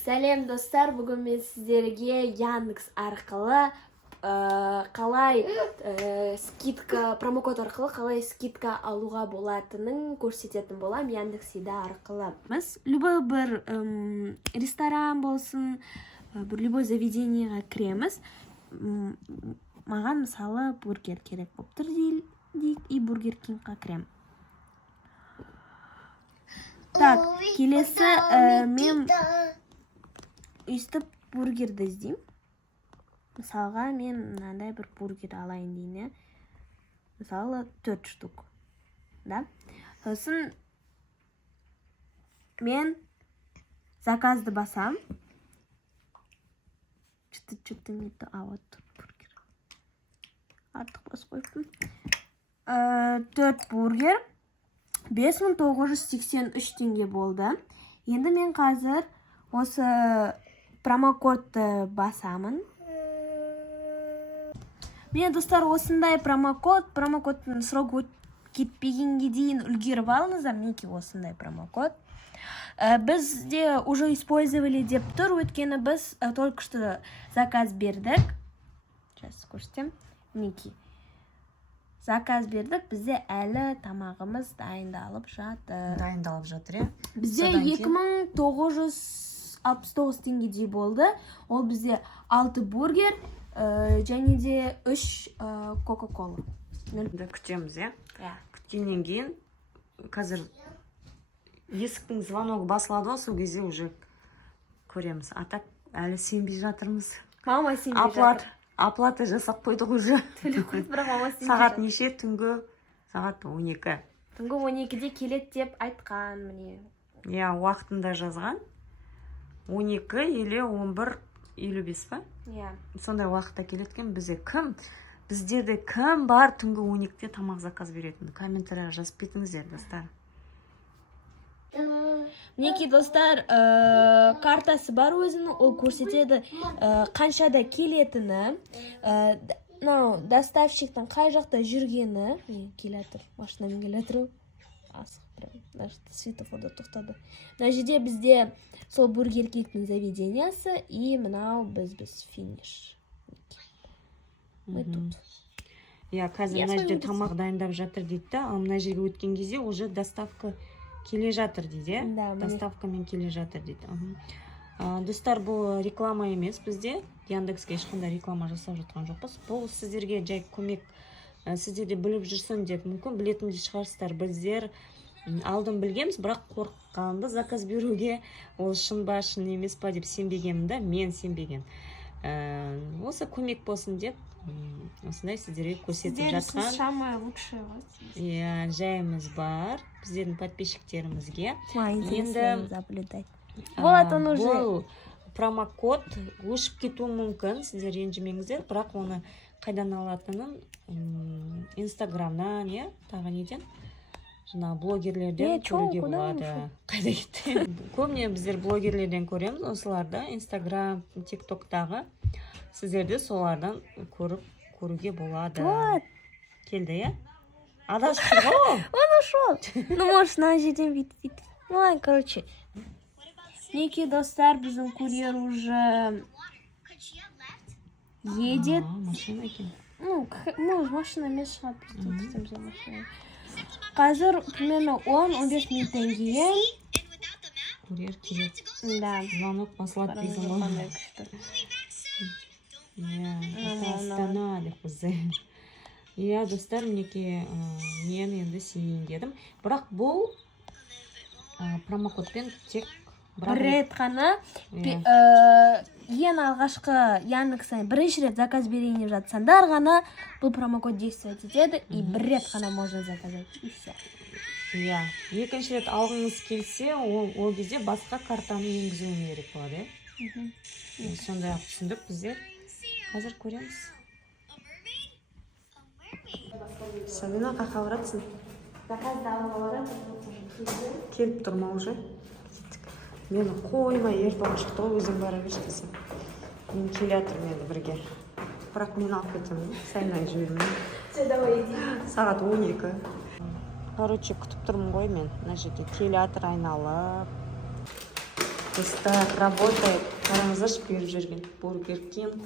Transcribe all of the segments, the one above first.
Сәлем достар, бүгін мен сіздерге Яндекс арқылы қалай скидка, промокод арқылы қалай скидка алуға болатынын көрсететін болам Яндекс Еда арқылы. Біз любой бір ресторан болсын, бір любой заведениеға кіреміз. Маған мысалы бургер керек болып тұр дейік, и Бургер Кингқа кірем. Так, келесі мен өйстіп бургерді іздейм. Мысалға мен мынандай бір бургер алайын дейін. Мысалы 4 штук. Да? Сосын мен заказды басам. Что-то не то. А вот тут бургер. Артық бас қойыппын. 4 бургер 5983 теңге болды. Енді мен қазір осы промокодты басамын. Мен достар осындай промокодтың срогы кетпегенге дейін үлгеріп алыңыздар. Мінекей осындай промокод. Біз де уже использовали деп тұр, өйткені біз только что заказ бердік. Сейчас көрсетем. Мінекей. Заказ бердік, бізде әлі тамағымыз дайындалып жатыр. Бізде 2969 теңгедей болды. Ол бізде 6 бургер және де 3 Кока-Кола. Күтеміз, күткеннен кейін қазір есіктің звоногы басылады, сол кезде уже көреміз. Атап әлі сенбей жатырмыз. Мама сенбей жатыр. Оплата жасап қойдық уже. Сағат жатыр. неше? Түнгі сағат 12. Түнгі 12-де келет деп айтқан міне. Уақытында жазған. 12 или 11:55 па? Сондай уақытта келеткен біздерде кім бар түнгі 12-де тамақ заказ беретін? Комментарияға жазып кетіңіздер, достар. Мінекей достар, картасы бар өзінің, ол көрсетеді қаншада келетіні, доставщиктің қай жақта жүргені. Келетір, машинамен келетір. Асық, прям, светофорда тоқтады. Мына жерде бізде сол Бургер Кингтің заведениясы, и мынау біз финиш. Мы тут. Қазір мына жерде тамақ дайындап жатыр дейді, ал мына жерге өткен кезде уже доставка келе жатыр дейді. Доставкамен келе жатыр дейді. Достар, бұл реклама емес бізде. Яндекске ешқандай реклама жасап жатқан жоқпыз. Бұл сіздерге жай көмек, сіздерде біліп жүрсін деп, мүмкін білетін де шығарсыздар. Біздер алдын білгенбіз, бірақ қорыққанбыз заказ беруге. Ол шын ба, шын емес па деп сенбегенмін да, мен сенбеген. Осы көмек болсын деп, осындай сіздерге көрсетіп жатқан. Самое лучшее. Жайымыз бар біздердің подписчиктерімізге. Енді вот он уже. Бұл промокод өшіп кетуі мүмкін, сіздер ренжімеңіздер, бірақ оны қайдан алатынын инстаграмнан, тағы неден? Жаңа блогерлерден көруге болады. Қайда кетті? Көбіне біздер блогерлерден көреміз, осыларда инстаграм, тиктоктағы. Сіздерде солардан көруге болады. Келді, Адашты ғой? Он ушел. Ну, может, на жерден бүйтіп. Короче. Некий достар, біздің курьер уже едет. Машина екен. Машина емес шығады. Қазір примерно 10-15 минуттен кейін курьер келеді. Да. Звонок басылады дейсің ғой. Астана деп бізде. Достар, мінекей мен енді сенейін дедім. Бірақ бұл промокодпен тек бір рет қана ең алғашқы Яндекстен бірінші рет заказ берейін деп жатсаңдар ғана бұл промокод действовать етеді, и бір рет қана можно заказать, и все. Екінші рет алғыңыз келсе, ол кезде басқа картаны енгізуің керек болады. Сондай түсіндік біздер. Қазір көреміз. Сабина, қақа баратсың? Заказды алып аларым. Келіп тұрма уже. Мені қоймай ертоң шықты ғой, өзің бара берші десем. Мен келеатырмын енді бірге. Бірақ мен алып кетемін, сайнай жібермеймін. Сағат 12. Короче, күтіп тұрмын ғой мен. Мына жерде келеатыр айналып. Достар работает. Қараңыздаршы беріп жүрген бургер кинг.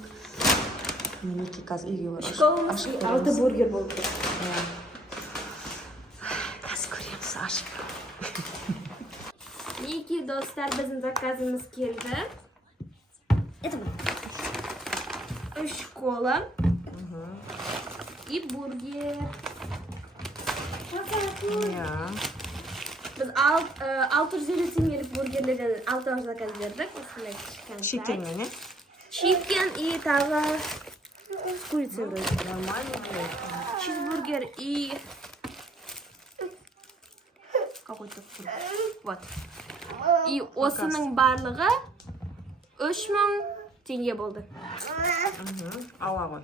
Мінекей қазір үйге барып Школымыз 6 бургер болды. Қазір көреміз ашып. Мінекей достар, біздің заказымыз келді. Это вот. 3 кола и бургер. Biz 650 tengalik burgerlerden 6 zakaz berdik. Chicken ne? Chicken и тағы курица вроде. Нормально. Чизбургер и какой-то фрукт. Вот. И осының барлығы 3000 теңге болды. Ала ғой.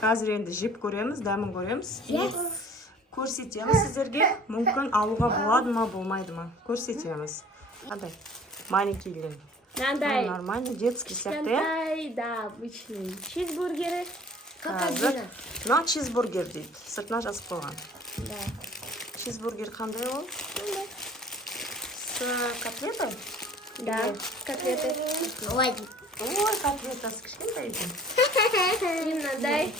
Қазір енді жеп көреміз, дәмін көреміз. Көрсетеміз сіздерге. Мүмкін алуға болады ма, болмайды ма? Көрсетеміз. Қандай? Маленькийлер. Мынандай Нормально, детский сияқты, иә? кішкентай, да, обычный чизбургері. Қазір. Мына чизбургер дейді. Сыртына жазып қойған. Да. Чизбургер қандай ол? С котлетой? Да, котлеты. Ой, Ой, котлетасы кішкентай екен. И мынандай.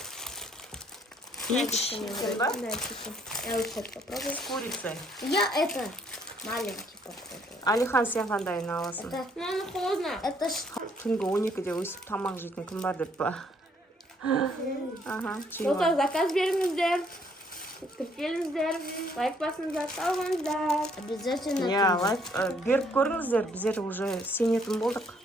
Ич. Да, чикен. Я вот сейчас попробую. С курицей. я это маленький попробую. Алихан, сен қандайын аласың? Это, Ну, оно холодно. это ж... Түнгі 12-де өсіп тамақ жейтін кім бар деп па? Ага, Достар, заказ беріңіздер. Тіркеліңіздер. Лайк басыңыздар, сау болыңыздар. Обязательно. лайк беріп көріңіздер, біздер уже сенетін болдық.